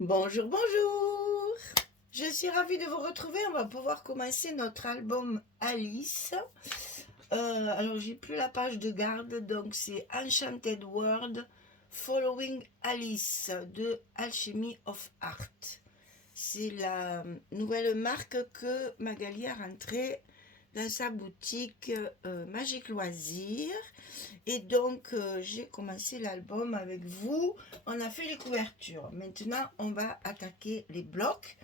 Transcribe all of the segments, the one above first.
Bonjour, bonjour. Je suis ravie de vous retrouver. On va pouvoir commencer notre album Alice. Alors, j'ai plus la page de garde, donc c'est Enchanted World Following Alice de Alchemy of Art. C'est la nouvelle marque que Magali a rentrée dans sa boutique Magique Loisirs. Et donc, j'ai commencé l'album avec vous. On a fait les couvertures. Maintenant, on va attaquer les blocs.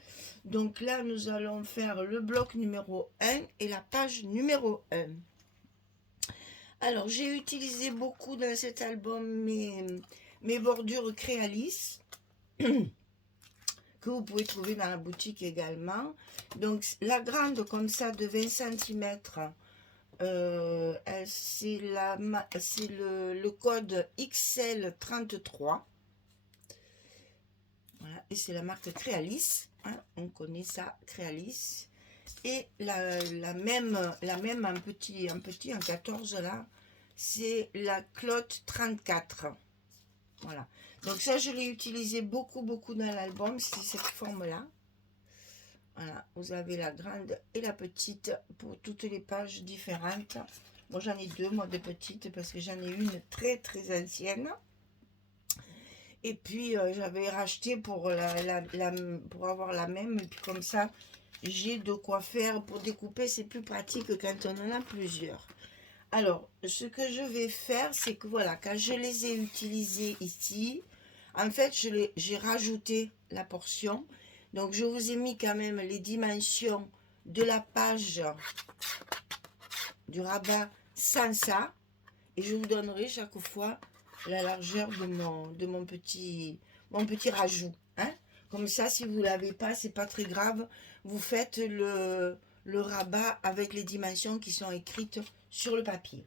Donc là, nous allons faire le bloc numéro 1 et la page numéro 1. Alors, j'ai utilisé beaucoup dans cet album mes bordures Créalis que vous pouvez trouver dans la boutique également. Donc, la grande comme ça de 20 cm, c'est le code XL33. Voilà, et c'est la marque Créalis. Hein, on connaît ça, Créalis. Et la même en 14 là, c'est la Clotte 34. Voilà. Donc ça, je l'ai utilisé beaucoup dans l'album, c'est cette forme-là. Voilà, vous avez la grande et la petite pour toutes les pages différentes. Moi, j'en ai deux, moi, de petites, parce que j'en ai une très ancienne. Et puis, j'avais racheté pour, pour avoir la même. Et puis, comme ça, j'ai de quoi faire pour découper. C'est plus pratique quand on en a plusieurs. Alors, ce que je vais faire, c'est que voilà, quand je les ai utilisés ici, en fait, j'ai rajouté la portion. Donc, je vous ai mis quand même les dimensions de la page du rabat sans ça. Et je vous donnerai chaque fois la largeur de mon petit rajout. Hein. Comme ça, si vous ne l'avez pas, c'est pas très grave. Vous faites le rabat avec les dimensions qui sont écrites sur le papier.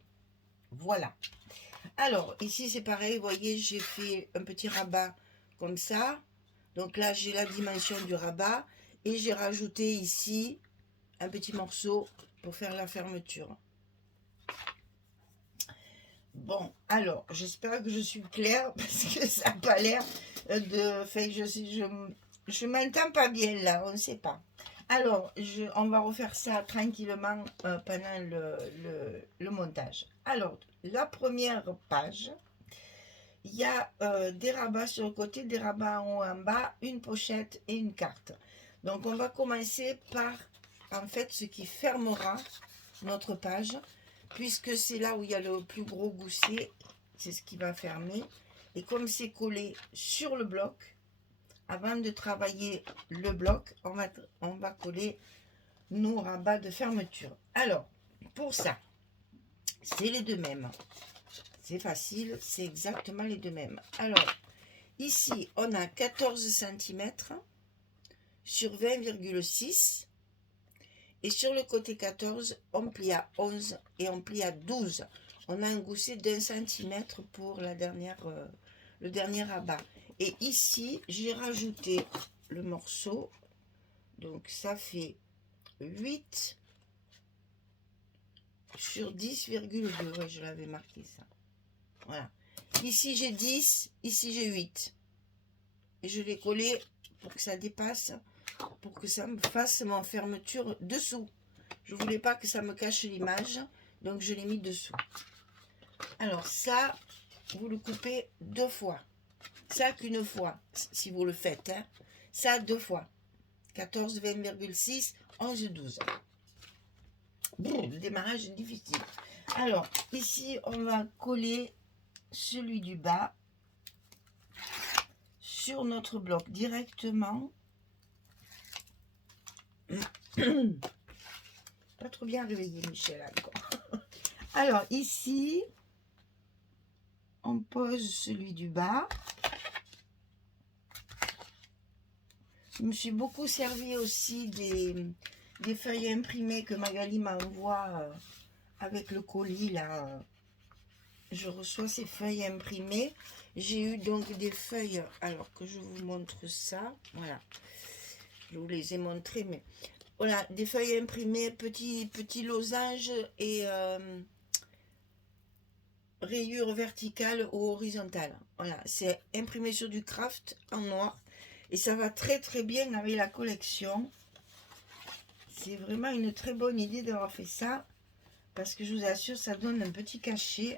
Voilà. Alors, ici, c'est pareil. Vous voyez, j'ai fait un petit rabat comme ça. Donc là, j'ai la dimension du rabat. Et j'ai rajouté ici un petit morceau pour faire la fermeture. Bon, alors, j'espère que je suis claire parce que ça n'a pas l'air de... Enfin, je m'entends pas bien là, on ne sait pas. Alors, on va refaire ça tranquillement pendant le montage. Alors, la première page, il y a des rabats sur le côté, des rabats en haut, en bas, une pochette et une carte. Donc, on va commencer par, en fait, ce qui fermera notre page, puisque c'est là où il y a le plus gros gousset, c'est ce qui va fermer. Et comme c'est collé sur le bloc, avant de travailler le bloc, on va coller nos rabats de fermeture. Alors, pour ça, c'est les deux mêmes. C'est facile, c'est exactement les deux mêmes. Alors, ici, on a 14 cm sur 20,6. Et sur le côté 14, on plie à 11 et on plie à 12. On a un gousset d'1 cm pour le dernier rabat. Et ici, j'ai rajouté le morceau. Donc, ça fait 8 sur 10,2. Ouais, je l'avais marqué ça. Voilà. Ici, j'ai 10. Ici, j'ai 8. Et je l'ai collé pour que ça dépasse, pour que ça me fasse mon fermeture dessous. Je voulais pas que ça me cache l'image, donc je l'ai mis dessous. Alors ça, vous le coupez deux fois. Ça qu'une fois, si vous le faites. Hein. Ça deux fois. 14, 20,6, 11, 12. Bon, le démarrage est difficile. Alors, ici, on va coller celui du bas sur notre bloc directement. Pas trop bien réveillé, Michel, encore. Alors, ici, on pose celui du bas. Je me suis beaucoup servi aussi des feuilles imprimées que Magali m'envoie avec le colis là. Je reçois ces feuilles imprimées. J'ai eu donc des feuilles, alors que je vous montre ça. Voilà. Je vous les ai montrées, mais voilà, des feuilles imprimées, petits losanges et rayures verticales ou horizontales. Voilà, c'est imprimé sur du craft en noir. Et ça va très très bien avec la collection. C'est vraiment une très bonne idée d'avoir fait ça. Parce que je vous assure, ça donne un petit cachet.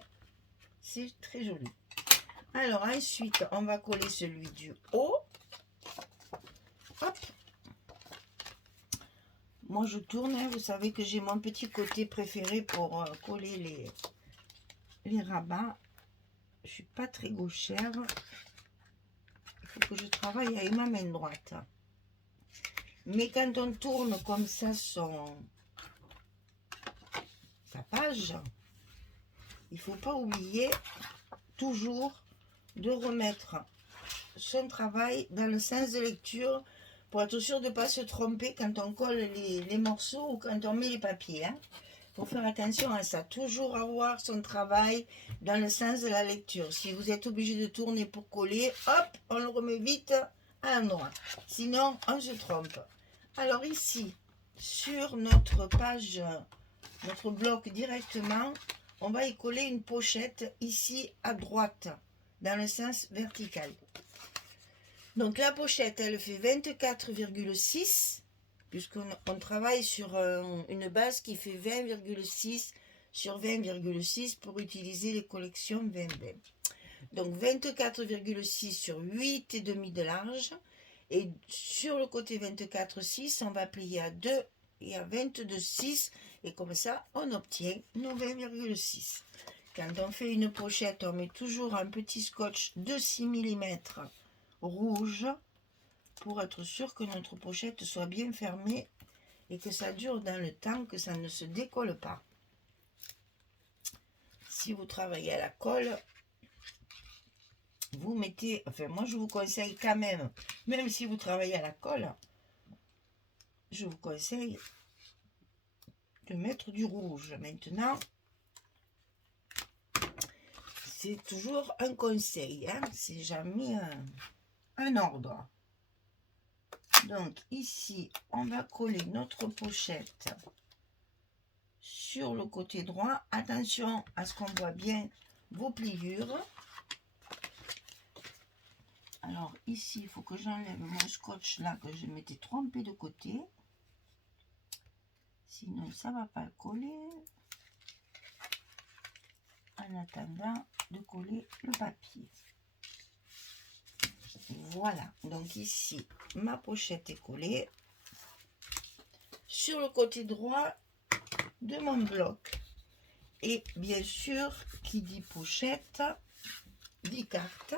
C'est très joli. Alors ensuite, on va coller celui du haut. Hop. Moi, je tourne. Hein. Vous savez que j'ai mon petit côté préféré pour coller les rabats. Je suis pas très gauchère. Il faut que je travaille avec ma main droite. Mais quand on tourne comme ça sa page, il faut pas oublier toujours de remettre son travail dans le sens de lecture pour être sûr de ne pas se tromper quand on colle les morceaux ou quand on met les papiers. Hein. Faut faire attention à ça. Toujours avoir son travail dans le sens de la lecture. Si vous êtes obligé de tourner pour coller, hop, on le remet vite à l'endroit. Sinon, on se trompe. Alors ici, sur notre page, notre bloc directement, on va y coller une pochette ici à droite, dans le sens vertical. Donc la pochette, elle fait 24,6, puisqu'on travaille sur une base qui fait 20,6 sur 20,6 pour utiliser les collections 20-20. Donc 24,6 sur 8,5 de large. Et sur le côté 24,6, on va plier à 2 et à 22,6. Et comme ça, on obtient nos 20,6. Quand on fait une pochette, on met toujours un petit scotch de 6 mm rouge pour être sûr que notre pochette soit bien fermée et que ça dure dans le temps, que ça ne se décolle pas. Si vous travaillez à la colle, vous mettez, enfin moi je vous conseille quand même si vous travaillez à la colle, je vous conseille de mettre du rouge. Maintenant, c'est toujours un conseil, hein, c'est jamais un ordre. Donc ici, on va coller notre pochette sur le côté droit. Attention à ce qu'on voit bien vos pliures. Alors ici, il faut que j'enlève mon scotch là que je m'étais trompé de côté. Sinon, ça ne va pas coller. En attendant de coller le papier. Voilà. Donc ici, ma pochette est collée. Sur le côté droit de mon bloc. Et bien sûr, qui dit pochette, dit carte.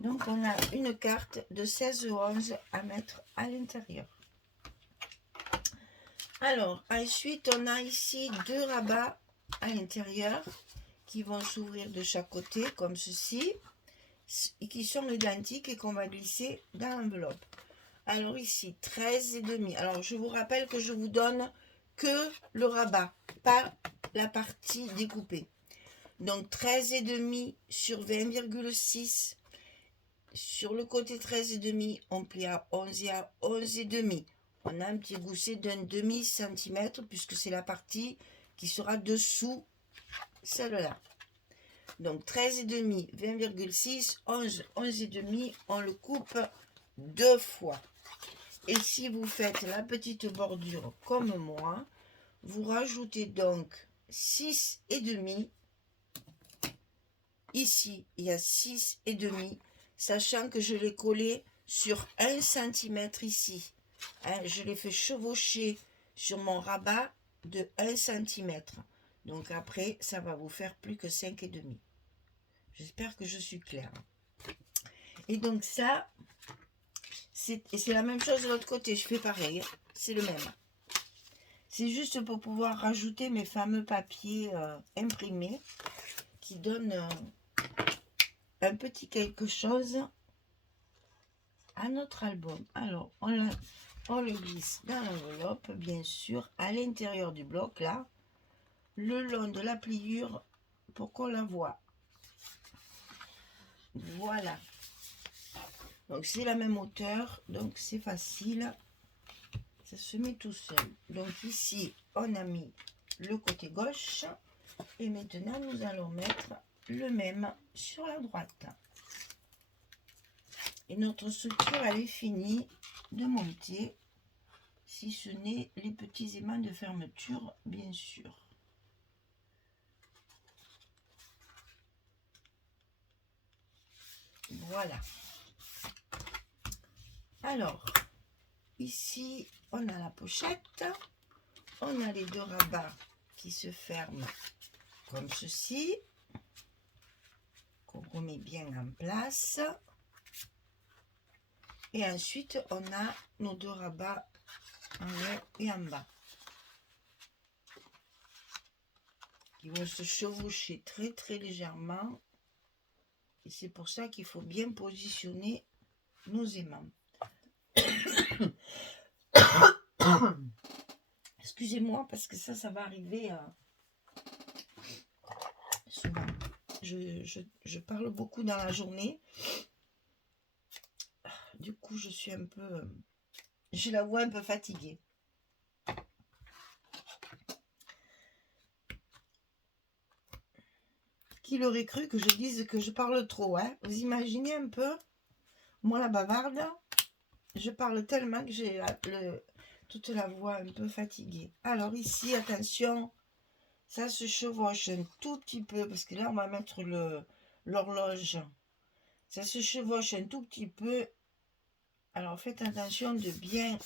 Donc on a une carte de 16-11 à mettre à l'intérieur. Alors, ensuite, on a ici 2 rabats à l'intérieur qui vont s'ouvrir de chaque côté, comme ceci, et qui sont identiques et qu'on va glisser dans l'enveloppe. Alors ici, 13,5. Alors, je vous rappelle que je vous donne que le rabat, pas la partie découpée. Donc, 13,5 sur 20,6. Sur le côté 13,5, on plie à 11 et à 11,5. On a un petit gousset d'un demi-centimètre puisque c'est la partie qui sera dessous celle-là. Donc 13,5, 20,6, 11, 11,5, on le coupe 2 fois. Et si vous faites la petite bordure comme moi, vous rajoutez donc 6,5. Ici, il y a 6,5, sachant que je l'ai collé sur 1 cm ici. Hein, je l'ai fait chevaucher sur mon rabat de 1 cm. Donc après, ça va vous faire plus que 5,5. J'espère que je suis claire. Et donc ça, c'est la même chose de l'autre côté. Je fais pareil. C'est le même. C'est juste pour pouvoir rajouter mes fameux papiers imprimés qui donnent un petit quelque chose à notre album. Alors, on le glisse dans l'enveloppe, bien sûr, à l'intérieur du bloc, là, le long de la pliure, pour qu'on la voie. Voilà. Donc, c'est la même hauteur, donc c'est facile. Ça se met tout seul. Donc, ici, on a mis le côté gauche. Et maintenant, nous allons mettre le même sur la droite. Et notre structure, elle est finie de monter, si ce n'est les petits aimants de fermeture, bien sûr. Voilà. Alors, ici, on a la pochette. On a les deux rabats qui se ferment comme ceci, qu'on remet bien en place. Et ensuite, on a nos deux rabats en haut et en bas, qui vont se chevaucher très très légèrement. Et c'est pour ça qu'il faut bien positionner nos aimants. Excusez-moi, parce que ça va arriver souvent. Je parle beaucoup dans la journée. Du coup, je suis un peu... j'ai la voix un peu fatiguée. Qui l'aurait cru que je dise que je parle trop, hein? Vous imaginez un peu? Moi, la bavarde, je parle tellement que j'ai toute la voix un peu fatiguée. Alors ici, attention, ça se chevauche un tout petit peu, parce que là, on va mettre l'horloge. Ça se chevauche un tout petit peu. Alors, faites attention de bien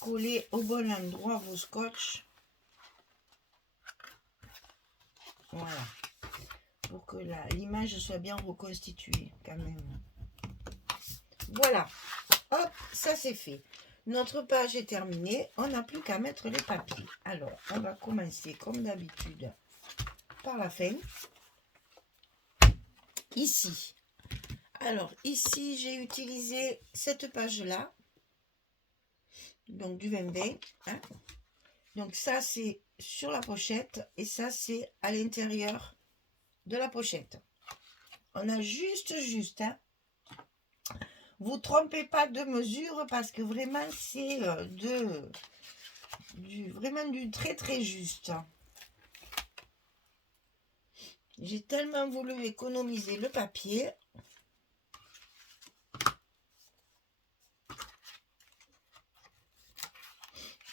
coller au bon endroit vos scotch. Voilà. Pour que l'image soit bien reconstituée, quand même. Voilà. Hop, ça c'est fait. Notre page est terminée. On n'a plus qu'à mettre les papiers. Alors, on va commencer comme d'habitude par la fin. Ici. Alors, ici, j'ai utilisé cette page-là. Donc, du 20-20. Hein. Donc, ça, c'est sur la pochette. Et ça, c'est à l'intérieur de la pochette. On a juste. Hein. Vous trompez pas de mesure parce que vraiment, c'est vraiment du très, très juste. J'ai tellement voulu économiser le papier.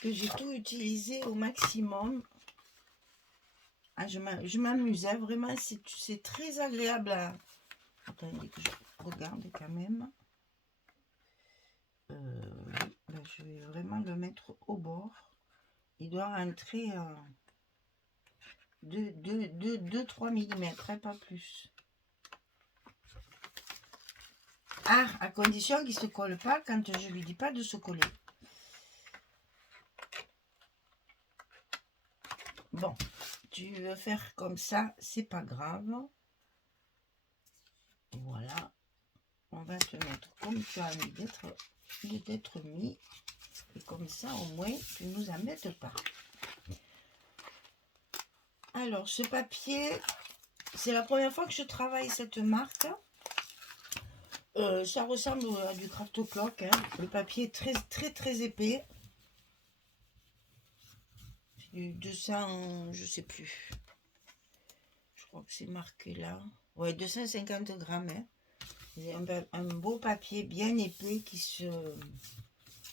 Que j'ai tout utilisé au maximum. Ah, je m'amusais, vraiment, c'est très agréable à... Attendez que je regarde quand même. Ben, je vais vraiment le mettre au bord. Il doit rentrer 2-3 mm, hein, pas plus. Ah, à condition qu'il ne se colle pas quand je lui dis pas de se coller. Bon, tu veux faire comme ça, c'est pas grave. Voilà. On va te mettre comme tu as envie d'être mis. Et comme ça, au moins, tu ne nous embêtes pas. Alors, ce papier, c'est la première fois que je travaille cette marque. Ça ressemble à du Craft Clock. Hein. Le papier est très, très, très épais. Du 200, je sais plus. Je crois que c'est marqué là. Ouais, 250 grammes. Hein. C'est un beau papier bien épais qui se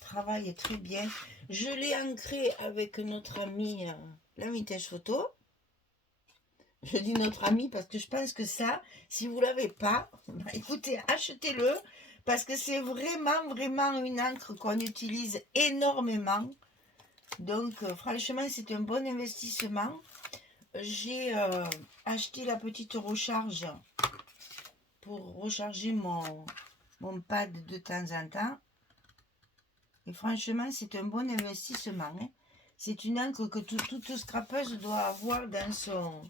travaille très bien. Je l'ai ancré avec notre ami, l'ami Tèche Photo. Je dis notre ami parce que je pense que ça, si vous ne l'avez pas, bah écoutez, achetez-le. Parce que c'est vraiment, vraiment une encre qu'on utilise énormément. Donc, franchement, c'est un bon investissement. J'ai acheté la petite recharge pour recharger mon pad de temps en temps. Et franchement, c'est un bon investissement. Hein. C'est une encre que toute scrapeuse doit avoir dans son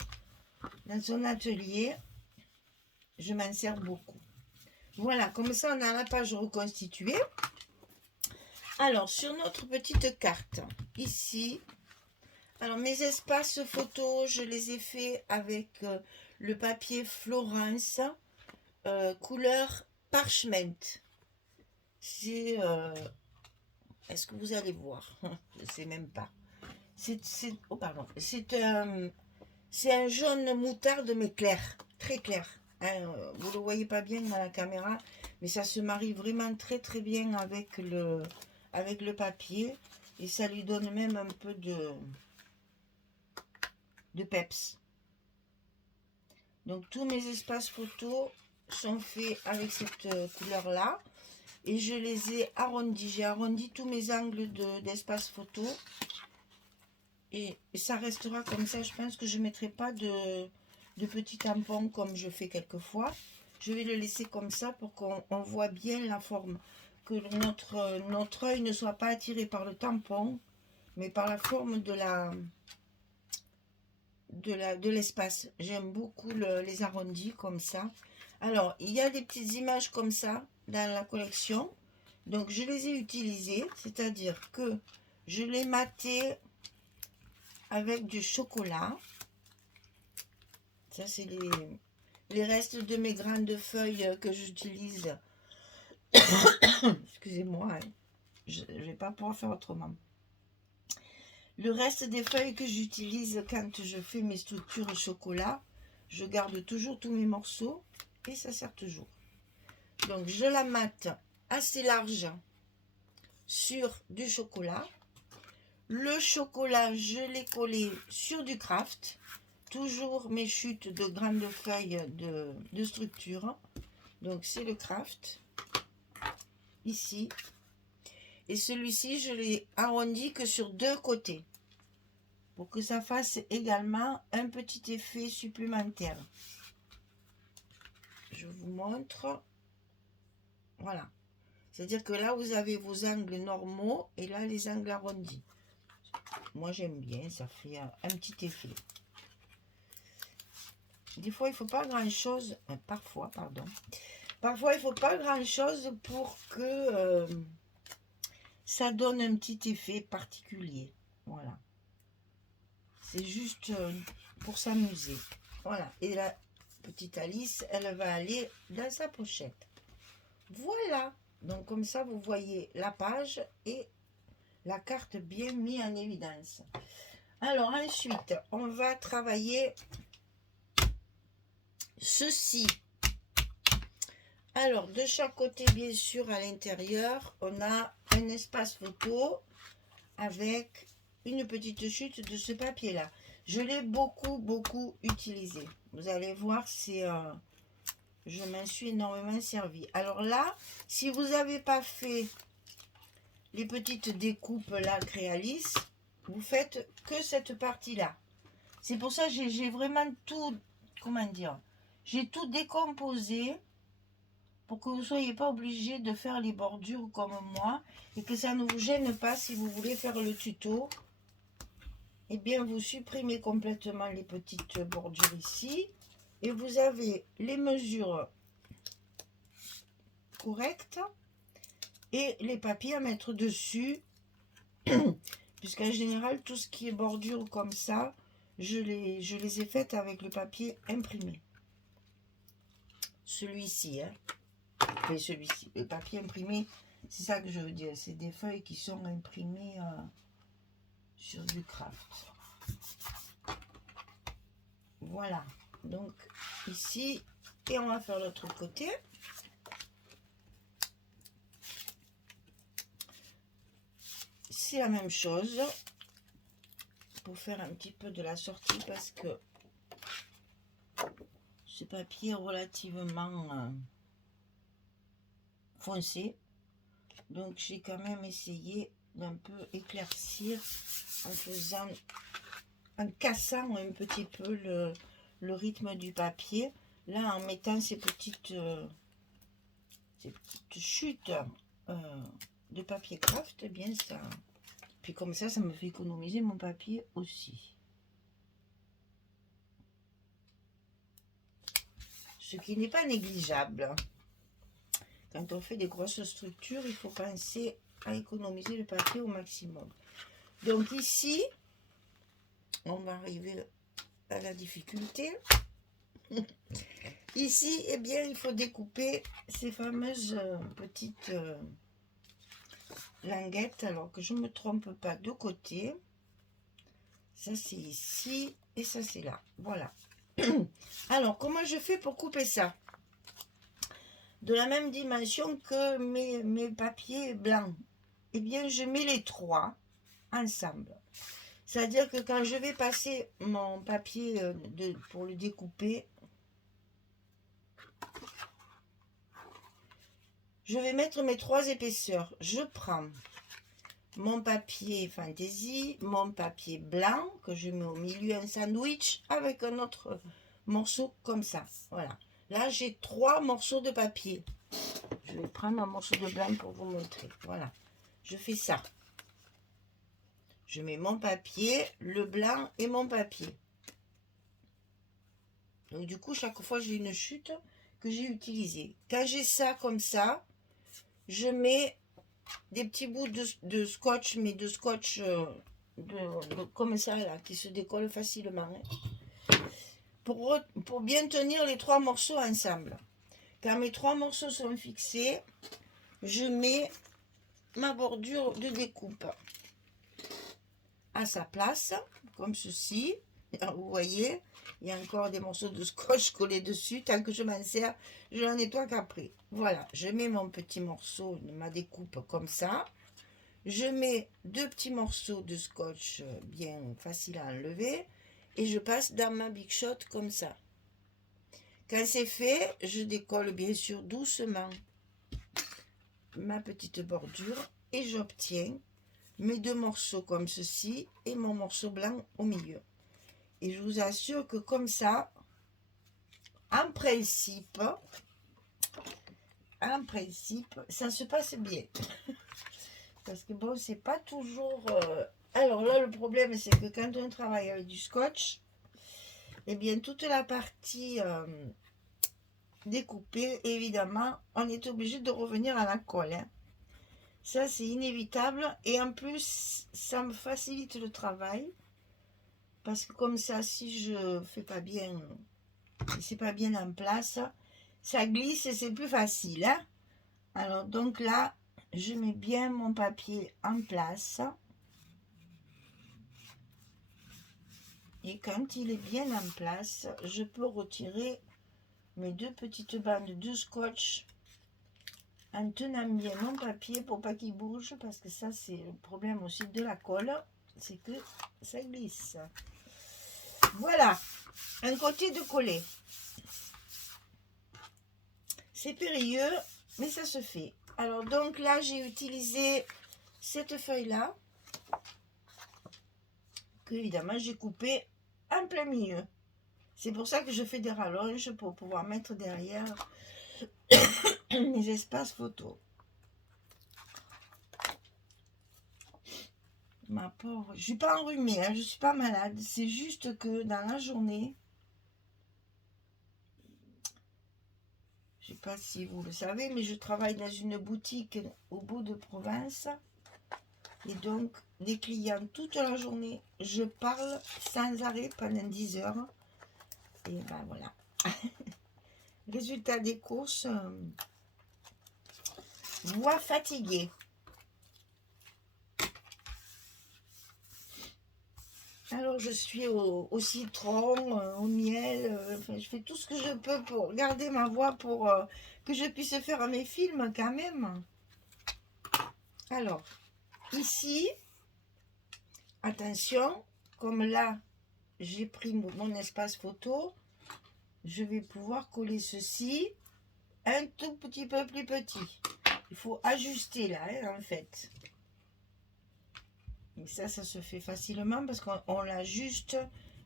atelier. Je m'en sers beaucoup. Voilà, comme ça, on a la page reconstituée. Alors, sur notre petite carte, ici, alors mes espaces photos, je les ai faits avec le papier Florence, couleur parchment. C'est... est-ce que vous allez voir? Je ne sais même pas. Oh, pardon. C'est un jaune moutarde, mais clair. Très clair. Vous le voyez pas bien dans la caméra, mais ça se marie vraiment très très bien avec le papier. Et ça lui donne même un peu de peps. Donc tous mes espaces photos sont faits avec cette couleur-là. Et je les ai arrondis. J'ai arrondi tous mes angles d'espace photo. Et ça restera comme ça. Je pense que je ne mettrai pas de petits tampons comme je fais quelquefois. Je vais le laisser comme ça pour qu'on voit bien la forme. Que notre œil ne soit pas attiré par le tampon, mais par la forme de l'espace. J'aime beaucoup les arrondis comme ça. Alors, il y a des petites images comme ça dans la collection. Donc, je les ai utilisées, c'est-à-dire que je les matais avec du chocolat. Ça, c'est les restes de mes grandes feuilles que j'utilise. Excusez-moi, hein. Je ne vais pas pouvoir faire autrement. Le reste des feuilles que j'utilise quand je fais mes structures au chocolat, je garde toujours tous mes morceaux et ça sert toujours. Donc, je la mate assez large sur du chocolat. Le chocolat, je l'ai collé sur du craft. Toujours mes chutes de grandes feuilles de structure. Donc, c'est le craft. Ici. Et celui-ci, je l'ai arrondi que sur deux côtés. Pour que ça fasse également un petit effet supplémentaire. Je vous montre. Voilà. C'est-à-dire que là, vous avez vos angles normaux et là, les angles arrondis. Moi, j'aime bien. Ça fait un petit effet. Des fois, il ne faut pas grand-chose. Parfois, pardon. Parfois, il ne faut pas grand-chose pour que ça donne un petit effet particulier. Voilà. C'est juste pour s'amuser. Voilà. Et la petite Alice, elle va aller dans sa pochette. Voilà. Donc, comme ça, vous voyez la page et la carte bien mise en évidence. Alors, ensuite, on va travailler ceci. Alors, de chaque côté, bien sûr, à l'intérieur, on a un espace photo avec une petite chute de ce papier-là. Je l'ai beaucoup utilisé. Vous allez voir, je m'en suis énormément servi. Alors là, si vous n'avez pas fait les petites découpes là, Créalis, vous faites que cette partie-là. C'est pour ça que j'ai vraiment tout, comment dire, j'ai tout décomposé pour que vous ne soyez pas obligé de faire les bordures comme moi et que ça ne vous gêne pas si vous voulez faire le tuto. Eh bien, vous supprimez complètement les petites bordures ici et vous avez les mesures correctes et les papiers à mettre dessus puisqu'en général, tout ce qui est bordure comme ça, je les ai faites avec le papier imprimé. Celui-ci, hein. Mais celui-ci, le papier imprimé, c'est ça que je veux dire. C'est des feuilles qui sont imprimées sur du craft. Voilà. Donc, ici, et on va faire l'autre côté. C'est la même chose. Pour faire un petit peu de la sortie parce que ce papier est relativement foncé. Donc, j'ai quand même essayé d'un peu éclaircir en cassant un petit peu le rythme du papier. Là, en mettant ces petites chutes de papier craft, eh bien ça. Puis comme ça me fait économiser mon papier aussi. Ce qui n'est pas négligeable. Quand on fait des grosses structures, il faut penser à économiser le papier au maximum. Donc ici, on va arriver à la difficulté. Ici, eh bien, il faut découper ces fameuses petites languettes. Alors que je ne me trompe pas de côté. Ça, c'est ici et ça, c'est là. Voilà. Alors, comment je fais pour couper ça? De la même dimension que mes papiers blancs. Eh bien, je mets les trois ensemble. C'est-à-dire que quand je vais passer mon papier pour le découper, je vais mettre mes trois épaisseurs. Je prends mon papier fantaisie, mon papier blanc que je mets au milieu, un sandwich avec un autre morceau comme ça. Voilà. Là, j'ai trois morceaux de papier. Je vais prendre un morceau de blanc pour vous montrer. Voilà. Je fais ça. Je mets mon papier, le blanc et mon papier. Donc du coup, chaque fois, j'ai une chute que j'ai utilisée. Quand j'ai ça comme ça, je mets des petits bouts de scotch, mais de scotch comme ça, là, qui se décolle facilement. Hein, pour bien tenir les trois morceaux ensemble. Quand mes trois morceaux sont fixés, je mets ma bordure de découpe à sa place, comme ceci. Vous voyez, il y a encore des morceaux de scotch collés dessus. Tant que je m'en sers, je n'en nettoie qu'après. Voilà, je mets mon petit morceau de ma découpe comme ça. Je mets deux petits morceaux de scotch bien facile à enlever et je passe dans ma Big Shot comme ça. Quand c'est fait, je décolle bien sûr doucement ma petite bordure et j'obtiens mes deux morceaux comme ceci et mon morceau blanc au milieu. Et je vous assure que comme ça, en principe, ça se passe bien. Parce que bon, c'est pas toujours... Alors là, le problème, c'est que quand on travaille avec du scotch, eh bien, toute la partie découpée, évidemment, on est obligé de revenir à la colle. Hein. Ça, c'est inévitable. Et en plus, ça me facilite le travail. Parce que comme ça, si je fais pas bien, si c'est pas bien en place, ça glisse et c'est plus facile. Hein. Alors, donc là, je mets bien mon papier en place. Et quand il est bien en place, je peux retirer mes deux petites bandes de scotch en tenant bien mon papier pour pas qu'il bouge, parce que ça c'est le problème aussi de la colle, c'est que ça glisse. Voilà, un côté de coller. C'est périlleux, mais ça se fait. Alors donc là, j'ai utilisé cette feuille-là, que évidemment j'ai coupé en plein milieu. C'est pour ça que je fais des rallonges pour pouvoir mettre derrière mes espaces photos. Ma pauvre, je suis pas enrhumée, hein, je suis pas malade. C'est juste que dans la journée, je sais pas si vous le savez, mais je travaille dans une boutique au bout de Provence. Et donc, des clients toute la journée, je parle sans arrêt pendant 10 heures. Et ben voilà. Résultat des courses, voix fatiguée. Alors, je suis au citron, au miel. Enfin, je fais tout ce que je peux pour garder ma voix, pour que je puisse faire mes films quand même. Alors, ici, attention, comme là, j'ai pris mon espace photo, je vais pouvoir coller ceci un tout petit peu plus petit. Il faut ajuster là, hein, en fait. Et ça se fait facilement parce qu'on l'ajuste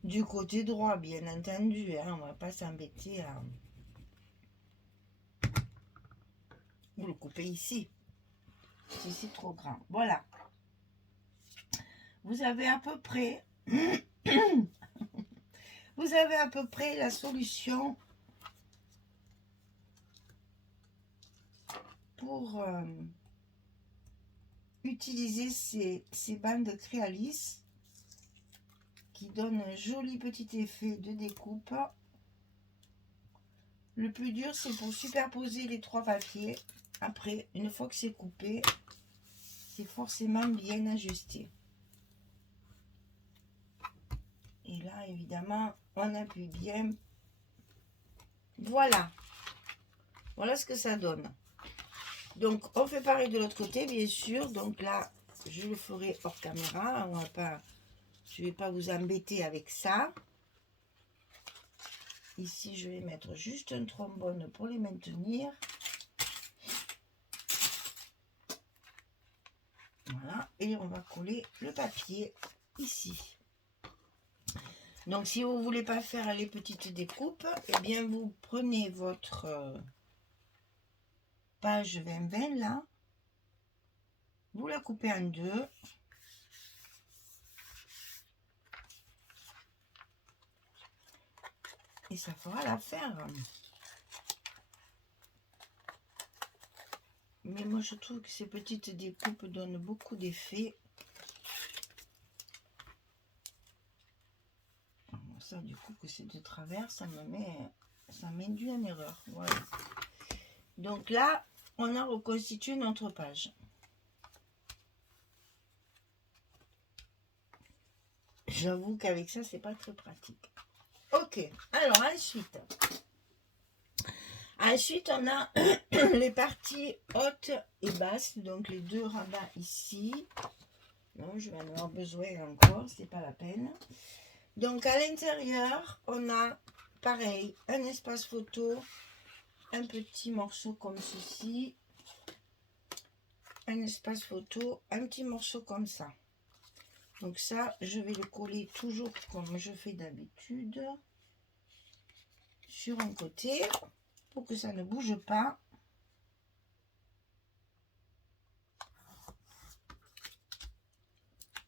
du côté droit, bien entendu. Hein, on ne va pas s'embêter à vous le couper ici. Si c'est trop grand. Voilà. Vous avez à peu près... vous avez à peu près la solution pour utiliser ces bandes Créalis qui donnent un joli petit effet de découpe. Le plus dur, c'est pour superposer les trois papiers. Après, une fois que c'est coupé, c'est forcément bien ajusté. Et là, évidemment, on appuie bien. Voilà. Voilà ce que ça donne. Donc, on fait pareil de l'autre côté, bien sûr. Donc là, je le ferai hors caméra. On va pas, je ne vais pas vous embêter avec ça. Ici, je vais mettre juste un trombone pour les maintenir. Voilà. Et on va coller le papier ici. Donc, si vous ne voulez pas faire les petites découpes, eh bien, vous prenez votre page 20-20 là. Vous la coupez en deux. Et ça fera l'affaire. Mais moi, je trouve que ces petites découpes donnent beaucoup d'effet. Ça, du coup, que c'est de travers, ça m'induit en erreur. Voilà. Donc là, on a reconstitué notre page. J'avoue qu'avec ça, c'est pas très pratique. Ok, alors ensuite, on a les parties hautes et basses, donc les deux rabats ici. Non, je vais en avoir besoin encore, c'est pas la peine. Donc à l'intérieur, on a pareil, un espace photo, un petit morceau comme ceci, un espace photo, un petit morceau comme ça. Donc ça, je vais le coller toujours comme je fais d'habitude sur un côté pour que ça ne bouge pas.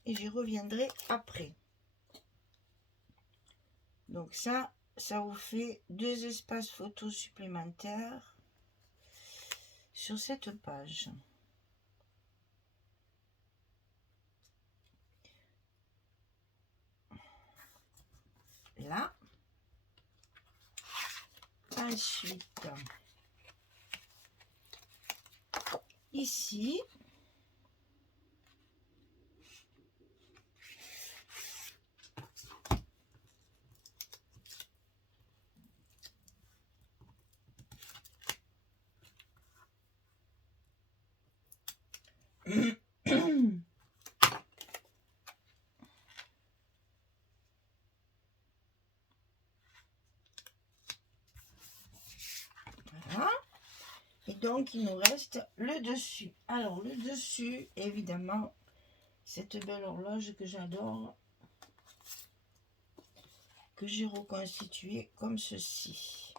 Et j'y reviendrai après. Donc ça vous fait deux espaces photos supplémentaires sur cette page. Là. Ensuite, ici, voilà. Et donc, il nous reste le dessus. Alors, le dessus, évidemment, cette belle horloge que j'adore, que j'ai reconstituée comme ceci.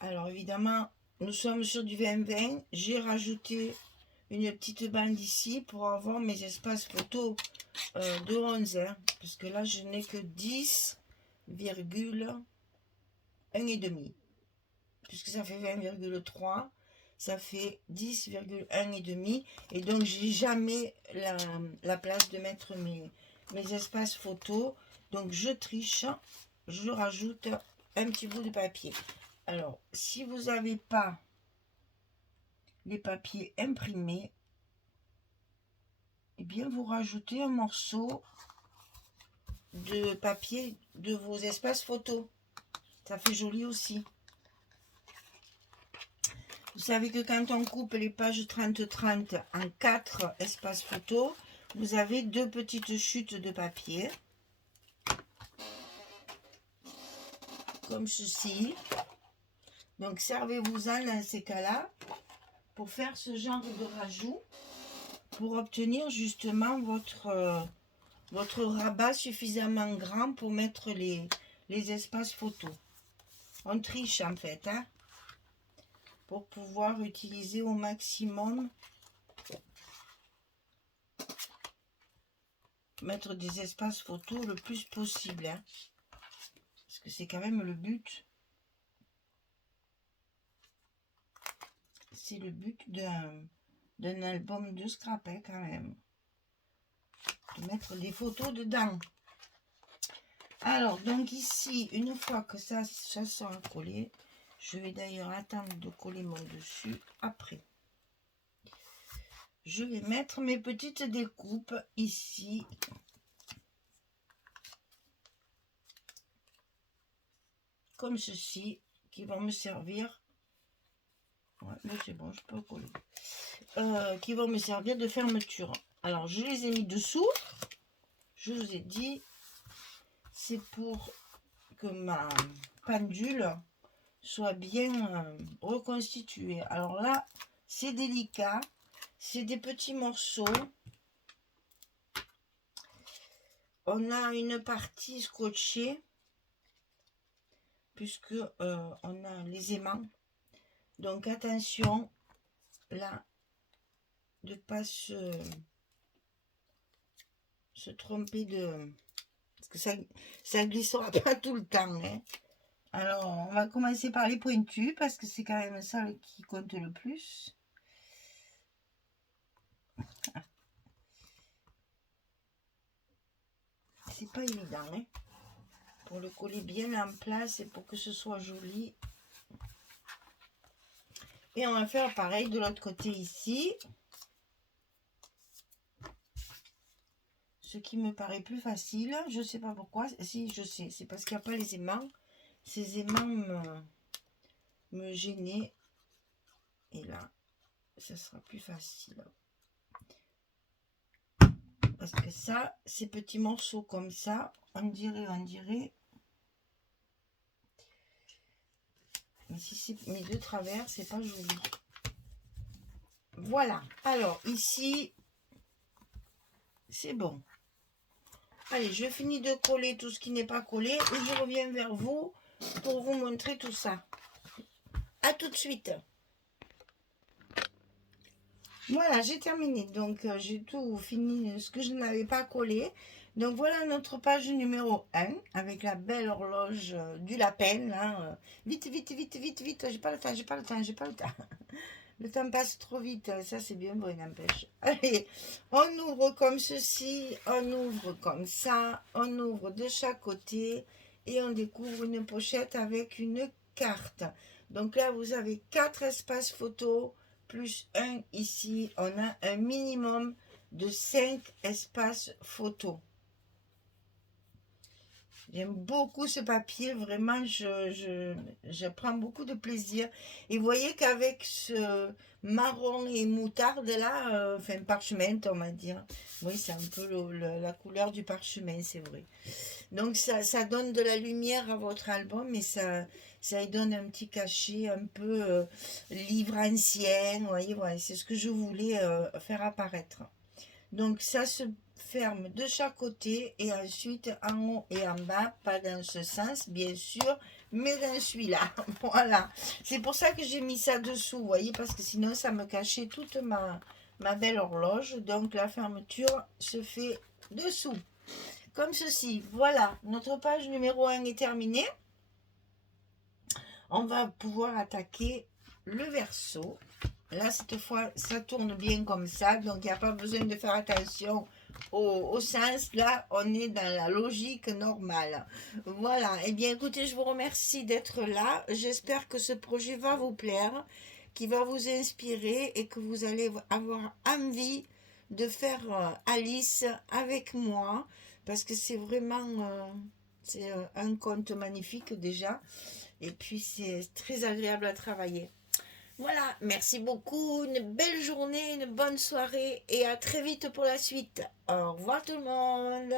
Alors, évidemment, nous sommes sur du 20-20. J'ai rajouté une petite bande ici pour avoir mes espaces photos de 11, hein, parce que là, je n'ai que 10,1 et demi. Puisque ça fait 20,3, ça fait 10,1 et demi, et donc j'ai jamais la place de mettre mes espaces photos, donc je triche, je rajoute un petit bout de papier. Alors si vous n'avez pas les papiers imprimés, eh bien vous rajoutez un morceau de papier de vos espaces photos, ça fait joli aussi. Vous savez que quand on coupe les pages 30-30 en 4 espaces photos, vous avez deux petites chutes de papier. Comme ceci. Donc servez-vous-en dans ces cas-là pour faire ce genre de rajout, pour obtenir justement votre rabat suffisamment grand pour mettre les espaces photos. On triche en fait, hein, pour pouvoir utiliser au maximum, mettre des espaces photos le plus possible, hein, parce que c'est quand même le but. C'est le but d'un album de scrap, hein, quand même, de mettre des photos dedans. Alors donc ici, une fois que ça sera collé, je vais d'ailleurs attendre de coller mon dessus après. Je vais mettre mes petites découpes ici. comme ceci, qui vont me servir. Ouais, là c'est bon, je peux coller. Qui vont me servir de fermeture. Alors, je les ai mis dessous. Je vous ai dit, c'est pour que ma pendule soit bien reconstituée. Alors là, c'est délicat. C'est des petits morceaux. On a une partie scotchée, puisque on a les aimants. Donc attention, là, de ne pas se tromper de... Parce que ça glissera pas tout le temps. Hein. Alors, on va commencer par les pointus, parce que c'est quand même ça qui compte le plus. C'est pas évident, hein, pour le coller bien en place et pour que ce soit joli. Et on va faire pareil de l'autre côté ici. Ce qui me paraît plus facile, je sais pas pourquoi. Si, je sais, c'est parce qu'il n'y a pas les aimants. Ces aimants me gênaient. Et là, ça sera plus facile. Parce que ça, ces petits morceaux comme ça, on dirait. Mais si c'est mis de travers, c'est pas joli. Voilà. Alors, ici, c'est bon. Allez, je finis de coller tout ce qui n'est pas collé et je reviens vers vous pour vous montrer tout ça. À tout de suite. Voilà, j'ai terminé. Donc, j'ai tout fini, ce que je n'avais pas collé. Donc, voilà notre page numéro 1 avec la belle horloge du lapin. Là. Vite, vite, vite, vite, vite. J'ai pas le temps, j'ai pas le temps, j'ai pas le temps. Le temps passe trop vite. Ça, c'est bien bon, n'empêche. Allez, on ouvre comme ceci, on ouvre comme ça, on ouvre de chaque côté et on découvre une pochette avec une carte. Donc là, vous avez 4 espaces photos plus un ici. On a un minimum de 5 espaces photos. J'aime beaucoup ce papier, vraiment, je prends beaucoup de plaisir. Et vous voyez qu'avec ce marron et moutarde là, enfin parchemin, on va dire. Oui, c'est un peu la couleur du parchemin, c'est vrai. Donc ça donne de la lumière à votre album, et ça y donne un petit cachet, un peu livre ancien. Vous voyez, voilà, c'est ce que je voulais faire apparaître. Donc ça se ferme de chaque côté et ensuite en haut et en bas, pas dans ce sens bien sûr, mais dans celui-là. Voilà, c'est pour ça que j'ai mis ça dessous, vous voyez, parce que sinon ça me cachait toute ma belle horloge. Donc la fermeture se fait dessous, comme ceci. Voilà, notre page numéro 1 est terminée. On va pouvoir attaquer le verso. Là, cette fois, ça tourne bien comme ça, donc il n'y a pas besoin de faire attention au sens. Là, on est dans la logique normale. Voilà, et bien écoutez, je vous remercie d'être là. J'espère que ce projet va vous plaire, qu'il va vous inspirer et que vous allez avoir envie de faire Alice avec moi, parce que c'est vraiment c'est un conte magnifique déjà, et puis c'est très agréable à travailler. Voilà, merci beaucoup, une belle journée, une bonne soirée et à très vite pour la suite. Au revoir tout le monde.